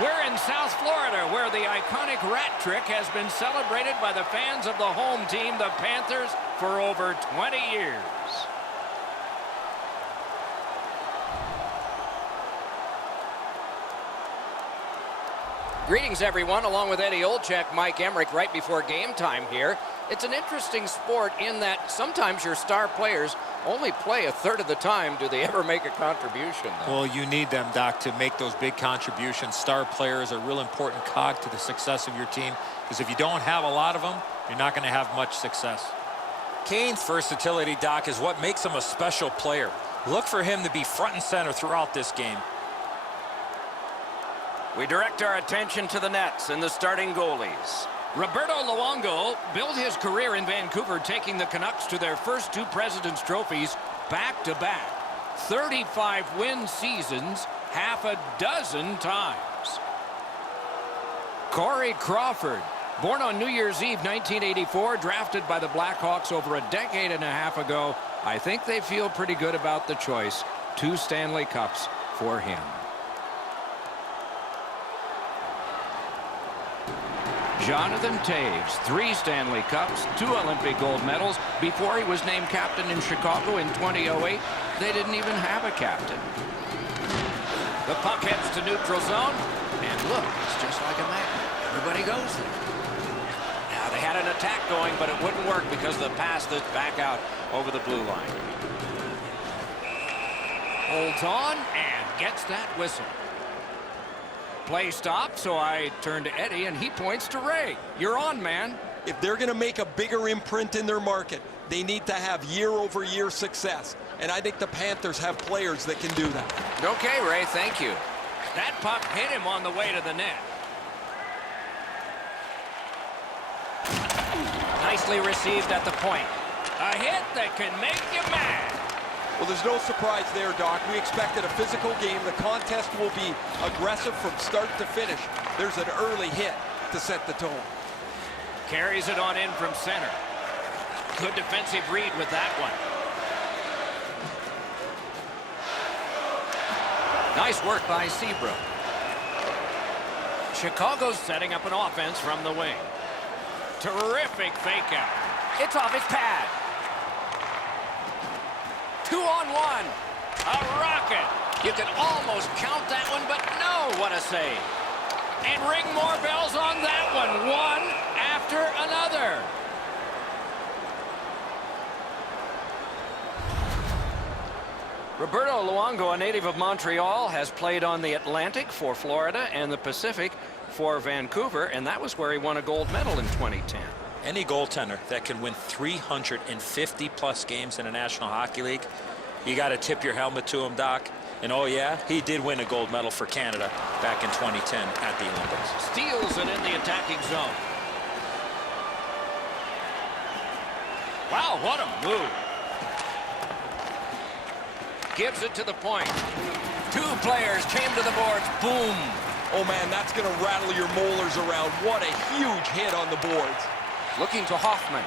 We're in South Florida, where the iconic rat trick has been celebrated by the fans of the home team, the Panthers, for over 20 years. Greetings, everyone. Along with Eddie Olczyk, Mike Emmerich, right before game time here. It's an interesting sport in that sometimes your star players only play a third of the time. Do they ever make a contribution, though? Well, you need them, Doc, to make those big contributions. Star players are a real important cog to the success of your team, because if you don't have a lot of them, you're not going to have much success. Kane's versatility, Doc, is what makes him a special player. Look for him to be front and center throughout this game. We direct our attention to the nets and the starting goalies. Roberto Luongo built his career in Vancouver, taking the Canucks to their first 2 President's Trophies back-to-back. 35-win seasons, half a dozen times. Corey Crawford, born on New Year's Eve 1984, drafted by the Blackhawks over a decade and a half ago. I think they feel pretty good about the choice. 2 Stanley Cups for him. Jonathan Toews, 3 Stanley Cups, 2 Olympic gold medals. Before he was named captain in Chicago in 2008, they didn't even have a captain. The puck heads to neutral zone, and look, it's just like a magnet. Everybody goes there. Now, they had an attack going, but it wouldn't work because of the pass that's back out over the blue line. Holds on and gets that whistle. Play stop, so I turn to Eddie, and he points to Ray. You're on, man. If they're going to make a bigger imprint in their market, they need to have year-over-year success. And I think the Panthers have players that can do that. Okay, Ray, thank you. That puck hit him on the way to the net. Nicely received at the point. A hit that can make you mad. Well, there's no surprise there, Doc. We expected a physical game. The contest will be aggressive from start to finish. There's an early hit to set the tone. Carries it on in from center. Good defensive read with that one. Nice work by Seabrook. Chicago's setting up an offense from the wing. Terrific fake out. It's off his pad. 2-on-1. A rocket. You can almost count that one, but no, what a save. And ring more bells on that one. One after another. Roberto Luongo, a native of Montreal, has played on the Atlantic for Florida and the Pacific for Vancouver, and that was where he won a gold medal in 2010. Any goaltender that can win 350-plus games in the National Hockey League, you got to tip your helmet to him, Doc. And oh yeah, he did win a gold medal for Canada back in 2010 at the Olympics. Steals it in the attacking zone. Wow, what a move. Gives it to the point. 2 players came to the boards. Boom. Oh, man, that's going to rattle your molars around. What a huge hit on the boards. Looking to Hoffman.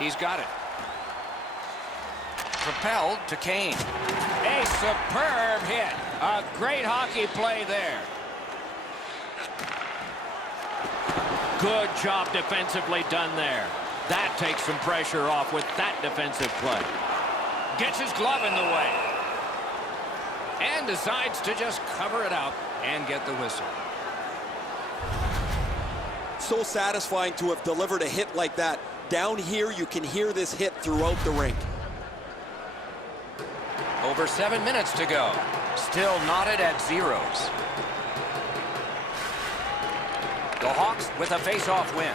He's got it. Propelled to Kane. A superb hit. A great hockey play there. Good job defensively done there. That takes some pressure off with that defensive play. Gets his glove in the way. And decides to just cover it out and get the whistle. So satisfying to have delivered a hit like that. Down here, you can hear this hit throughout the rink. Over 7 minutes to go. Still knotted at zeros. The Hawks with a face-off win.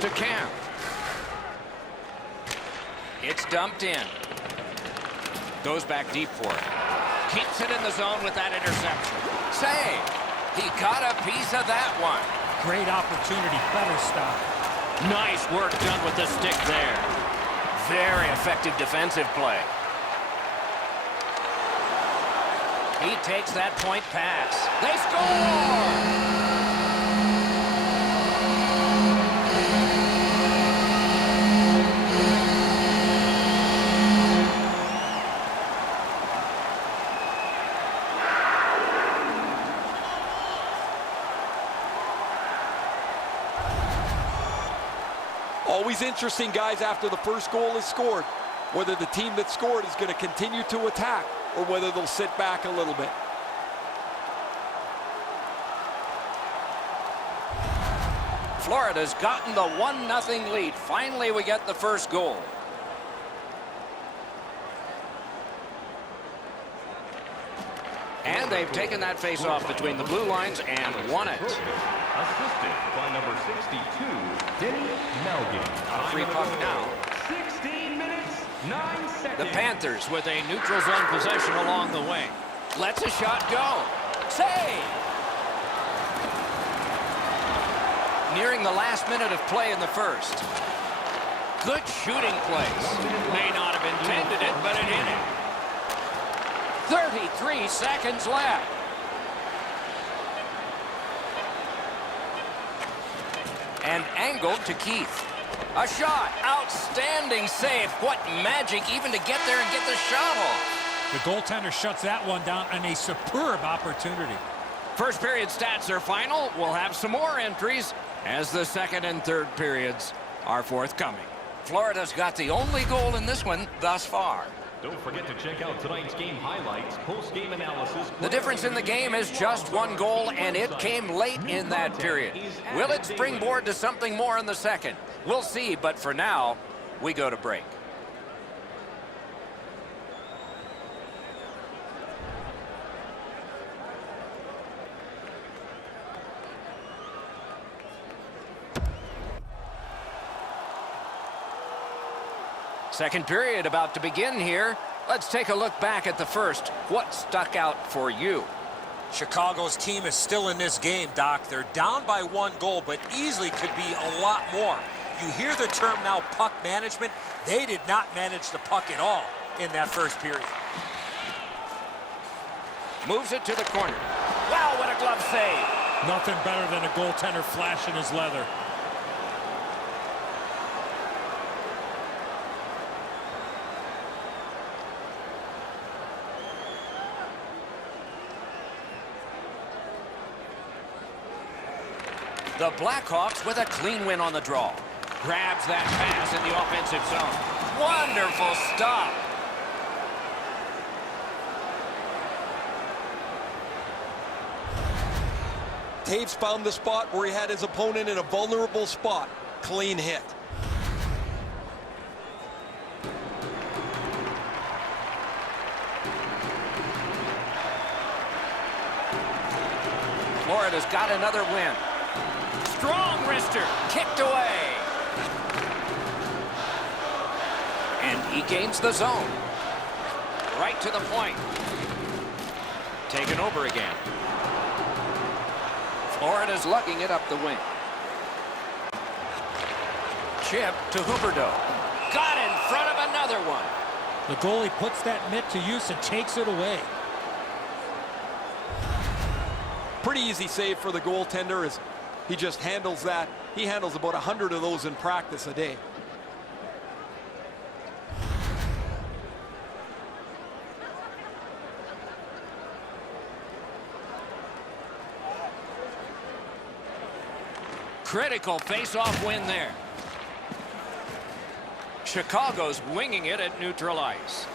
To Camp. It's dumped in. Goes back deep for it. Keeps it in the zone with that interception. Save. He got a piece of that one. Great opportunity, better stop. Nice work done with the stick there. Very effective defensive play. He takes that point pass. They score! always interesting, guys, after the first goal is scored, whether the team that scored is going to continue to attack or whether they'll sit back a little bit. Florida's gotten the 1-0 lead. Finally, we get the first goal. And they've taken that face-off between the blue lines and won it. Assisted by number 62, Denny Malgin. A free puck now. 16 minutes, 9 seconds. The Panthers with a neutral zone possession along the wing. Lets a shot go. Save! Nearing the last minute of play in the first. Good shooting place. May not have intended it, but it hit it. 33 seconds left. And angled to Keith. A shot. Outstanding save. What magic even to get there and get the shot off. The goaltender shuts that one down on a superb opportunity. First period stats are final. We'll have some more entries as the second and third periods are forthcoming. Florida's got the only goal in this one thus far. Don't forget to check out tonight's game highlights, post-game analysis. The difference in the game is just one goal, and it came late in that period. Will it springboard to something more in the second? We'll see, but for now, we go to break. Second period about to begin here. Let's take a look back at the first. What stuck out for you? Chicago's team is still in this game, Doc. They're down by 1 goal, but easily could be a lot more. You hear the term now, puck management. They did not manage the puck at all in that first period. Moves it to the corner. Wow, what a glove save. Nothing better than a goaltender flashing his leather. The Blackhawks with a clean win on the draw. Grabs that pass in the offensive zone. Wonderful stop. Taves found the spot where he had his opponent in a vulnerable spot. Clean hit. Florida's got another win. Strong wrister, kicked away. And he gains the zone. Right to the point. Taken over again. Florida's lugging it up the wing. Chip to Huberdeau. Got in front of another one. The goalie puts that mitt to use and takes it away. Pretty easy save for the goaltender as he just handles that. He handles about 100 of those in practice a day. Critical face-off win there. Chicago's winging it at neutral ice.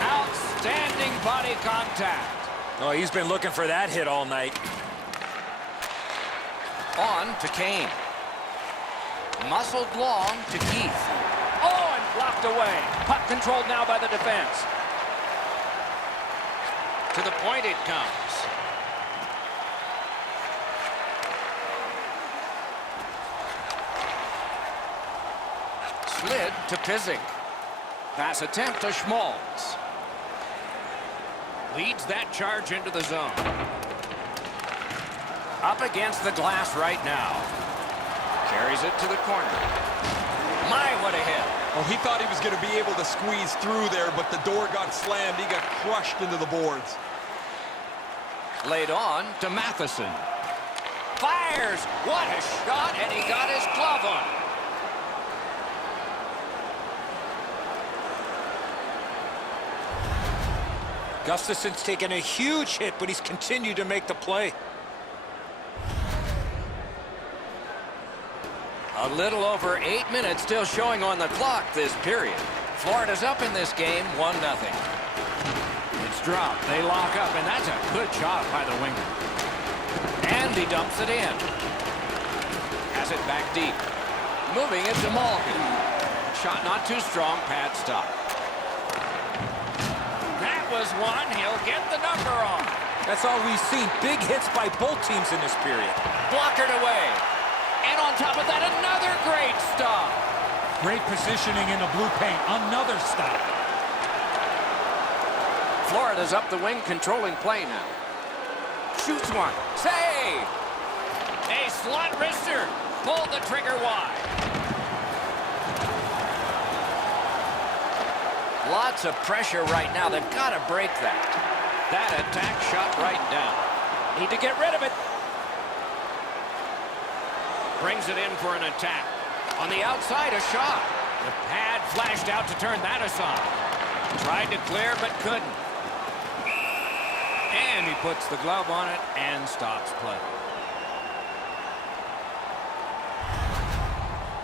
Outstanding body contact. Oh, he's been looking for that hit all night. On to Kane. Muscled long to Keith. Oh, and blocked away. Puck controlled now by the defense. To the point it comes. Slid to Pizik. Pass attempt to Schmaltz. Leads that charge into the zone. Up against the glass right now. Carries it to the corner. My, what a hit. Oh, he thought he was going to be able to squeeze through there, but the door got slammed. He got crushed into the boards. Laid on to Matheson. Fires! What a shot, and he got his glove on it. Gustafson's taken a huge hit, but he's continued to make the play. A little over 8 minutes still showing on the clock this period. Florida's up in this game 1-0. It's dropped. They lock up, and that's a good job by the winger. And he dumps it in. Has it back deep. Moving it to Malkin. Shot not too strong. Pad stop. That was one. He'll get the number on. That's all we've seen. Big hits by both teams in this period. Blockered away. And on top of that, another great stop. Great positioning in the blue paint. Another stop. Florida's up the wing, controlling play now. Shoots one. Save! A slot wrister. Pulled the trigger wide. Lots of pressure right now. They've got to break that. That attack shot right down. Need to get rid of it. Brings it in for an attack. On the outside, a shot. The pad flashed out to turn that aside. Tried to clear, but couldn't. And he puts the glove on it and stops play.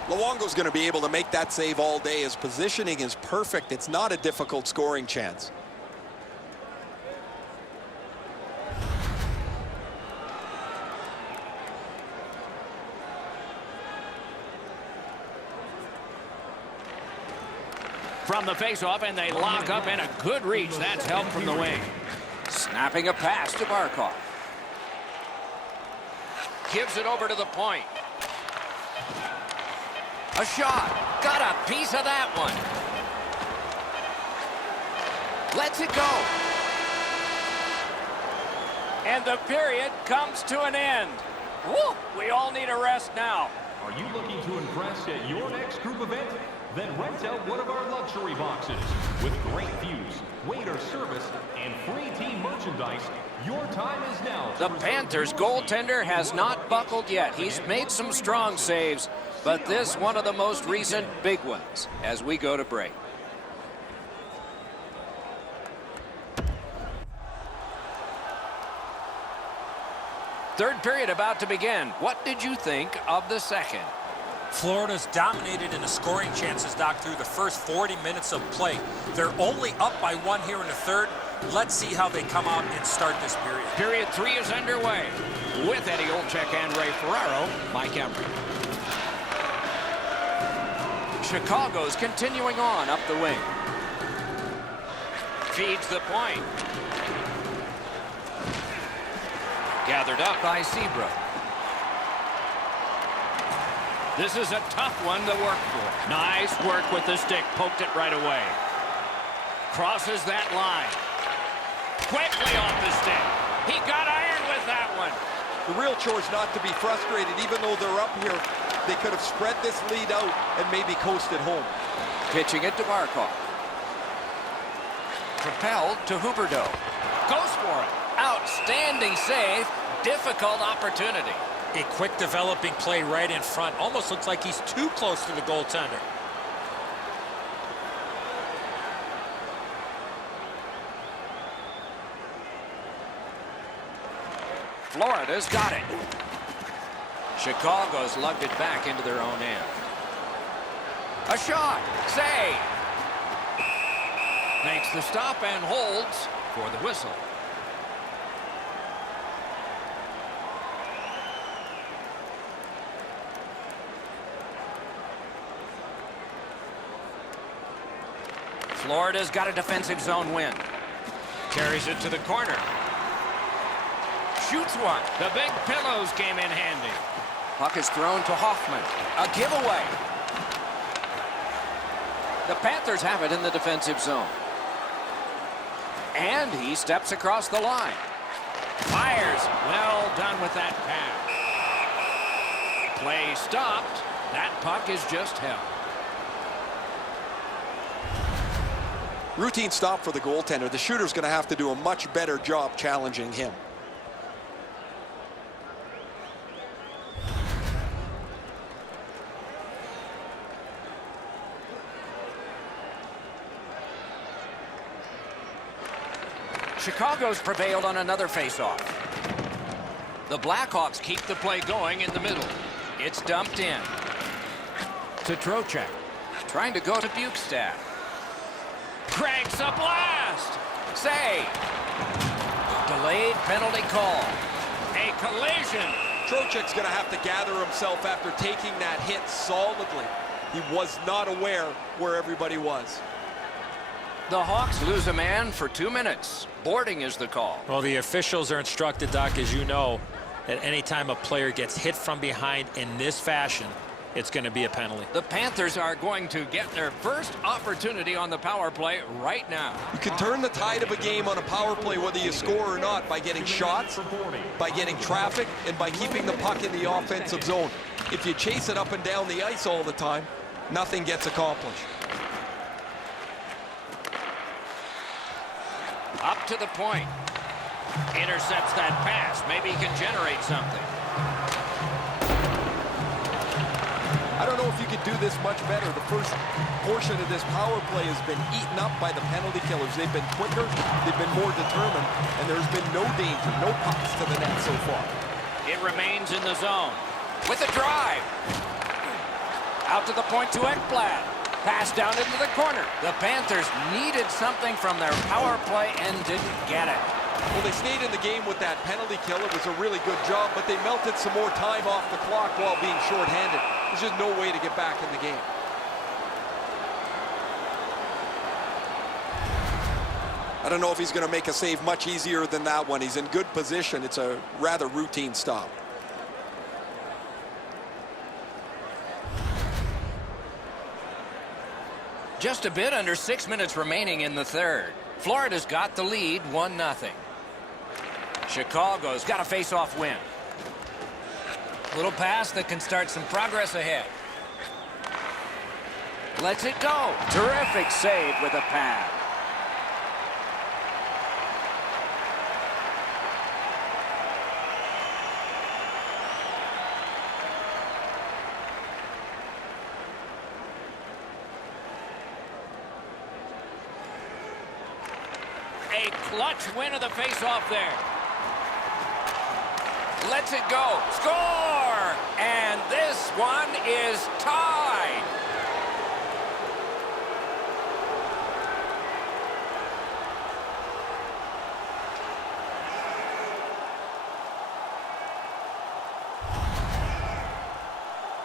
Luongo's going to be able to make that save all day. His positioning is perfect. It's not a difficult scoring chance. From the faceoff, and they lock up, and a good reach. That's help from the wing. Snapping a pass to Barkov. Gives it over to the point. A shot. Got a piece of that one. Lets it go. And the period comes to an end. Woo! We all need a rest now. Are you looking to impress at your next group event? Then rent out one of our luxury boxes. With great views, waiter service, and free team merchandise, your time is now. The Panthers goaltender has not buckled yet. He's made some strong saves, but this one of the most recent big ones as we go to break. Third period about to begin. What did you think of the second? Florida's dominated in the scoring chances, Doc, through the first 40 minutes of play. They're only up by one here in the third. Let's see how they come out and start this period. Period 3 is underway. With Eddie Olczyk and Ray Ferraro, Mike Emrick. Chicago's continuing on up the wing. Feeds the point. Gathered up by Seabrook. This is a tough one to work for. Nice work with the stick. Poked it right away. Crosses that line. Quickly off the stick. He got iron with that one. The real chore is not to be frustrated. Even though they're up here, they could have spread this lead out and maybe coasted home. Pitching it to Barkov. Propelled to Huberdeau. Goes for it. Outstanding save. Difficult opportunity. A quick developing play right in front. Almost looks like he's too close to the goaltender. Florida's got it. Chicago's lugged it back into their own end. A shot. Save. Makes the stop and holds for the whistle. Florida's got a defensive zone win. Carries it to the corner. Shoots one. The big pillows came in handy. Puck is thrown to Hoffman. A giveaway. The Panthers have it in the defensive zone. And he steps across the line. Fires. Well done with that pass. Play stopped. That puck is just held. Routine stop for the goaltender. The shooter's going to have to do a much better job challenging him. Chicago's prevailed on another faceoff. The Blackhawks keep the play going in the middle. It's dumped in. To Trocheck. Trying to go to Bukestad. Cranks a blast. Save. Delayed penalty call. A collision. Trocheck's going to have to gather himself after taking that hit solidly. He was not aware where everybody was. The Hawks lose a man for 2 minutes. Boarding is the call. Well, the officials are instructed, Doc, as you know, that anytime a player gets hit from behind in this fashion, it's going to be a penalty. The Panthers are going to get their first opportunity on the power play right now. You can turn the tide of a game on a power play whether you score or not by getting shots, by getting traffic, and by keeping the puck in the offensive zone. If you chase it up and down the ice all the time, nothing gets accomplished. Up to the point. Intercepts that pass. Maybe he can generate something. I don't know if you could do this much better. The first portion of this power play has been eaten up by the penalty killers. They've been quicker, they've been more determined, and there's been no danger, no pucks to the net so far. It remains in the zone. With a drive. Out to the point to Ekblad. Pass down into the corner. The Panthers needed something from their power play and didn't get it. Well, they stayed in the game with that penalty kill. It was a really good job, but they melted some more time off the clock while being shorthanded. There's just no way to get back in the game. I don't know if he's going to make a save much easier than that one. He's in good position. It's a rather routine stop. Just a bit under 6 minutes remaining in the third. Florida's got the lead, 1-0. Chicago's got a face-off win. Little pass that can start some progress ahead. Lets it go. Terrific save with a pad. A clutch win of the face-off there. Lets it go. Score! And this one is tied.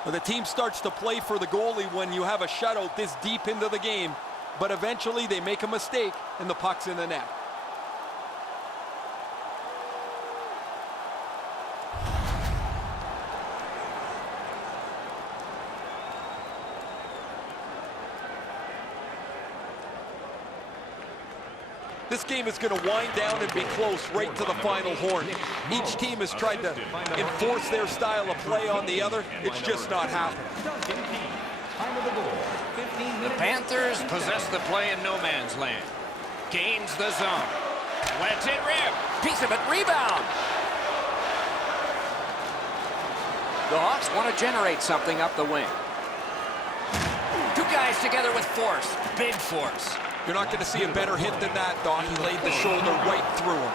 Well, the team starts to play for the goalie when you have a shutout this deep into the game, but eventually they make a mistake and the puck's in the net. This game is going to wind down and be close right to the final horn. Each team has tried to enforce their style of play on the other. It's just not happening. The Panthers possess the play in no man's land. Gains the zone. Lets it rip. Piece of it. Rebound. The Hawks want to generate something up the wing. Two guys together with force. Big force. You're not going to see a better hit than that, Doc. He laid the shoulder right through him.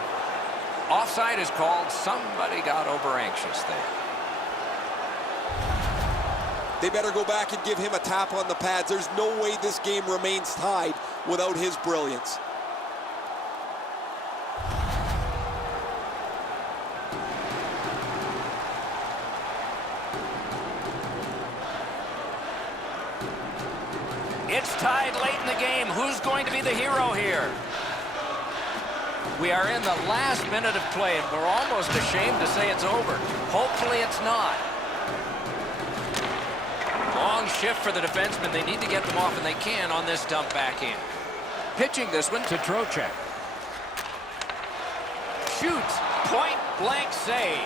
Offside is called. Somebody got over anxious there. They better go back and give him a tap on the pads. There's no way this game remains tied without his brilliance. It's tied late in the game. Who's going to be the hero here? We are in the last minute of play, and we're almost ashamed to say it's over. Hopefully it's not. Long shift for the defensemen. They need to get them off, and they can on this dump back in. Pitching this one to Trocheck. Shoots. Point blank save.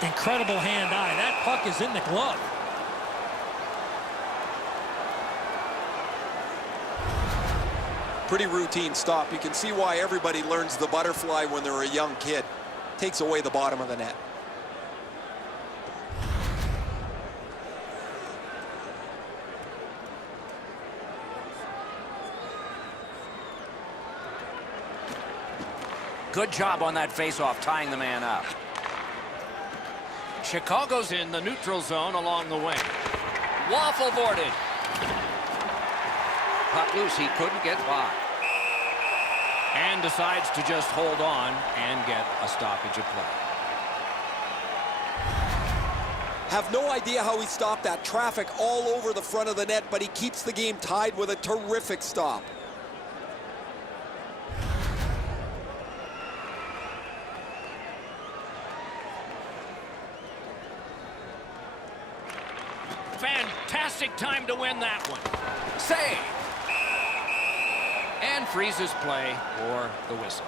Incredible hand-eye. That puck is in the glove. Pretty routine stop. You can see why everybody learns the butterfly when they're a young kid. Takes away the bottom of the net. Good job on that face-off, tying the man up. Chicago's in the neutral zone along the wing. Waffle boarded. Puck loose, he couldn't get by. And decides to just hold on and get a stoppage of play. Have no idea how he stopped that. Traffic all over the front of the net, but he keeps the game tied with a terrific stop. Fantastic time to win that one. Save. And freezes play for the whistle.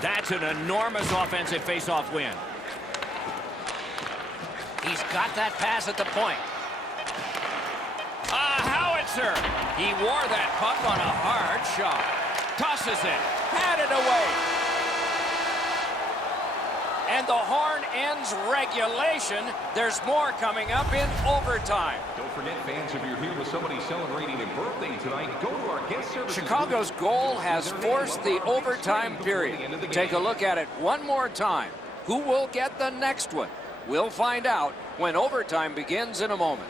That's an enormous offensive face-off win. He's got that pass at the point. A howitzer! He wore that puck on a hard shot. Tosses it. Had it away. And the horn ends regulation. There's more coming up in overtime. Don't forget, fans, if you're here with somebody celebrating a birthday tonight, go to our guest services. Chicago's goal has forced the overtime period. Take a look at it one more time. Who will get the next one? We'll find out when overtime begins in a moment.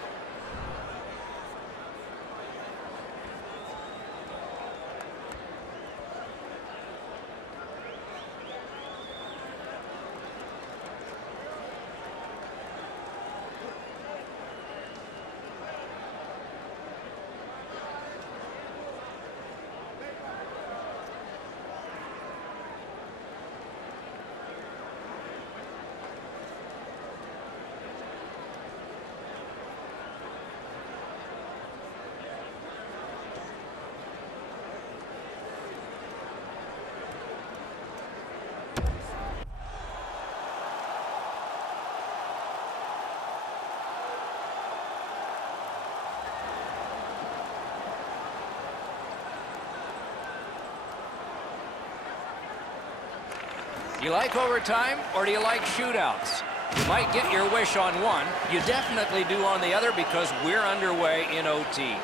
You like overtime, or do you like shootouts? You might get your wish on one. You definitely do on the other, because we're underway in OT.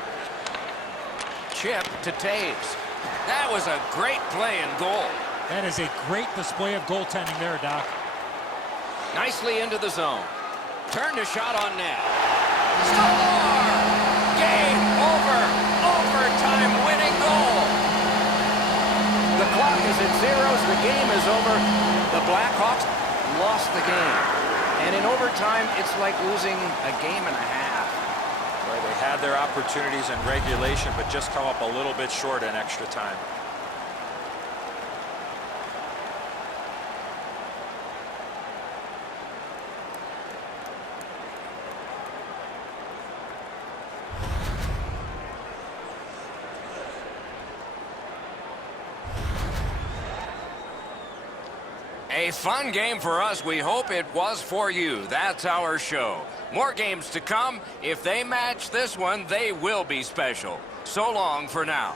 Chip to Taves. That was a great play and goal. That is a great display of goaltending there, Doc. Nicely into the zone. Turned a shot on net. Score! Game over. Overtime winning goal. The clock is at zeros. The game is over. The Blackhawks lost the game. And in overtime, it's like losing a game and a half. Well, they had their opportunities in regulation, but just come up a little bit short in extra time. A fun game for us. We hope it was for you. That's our show. More games to come. If they match this one, they will be special. So long for now.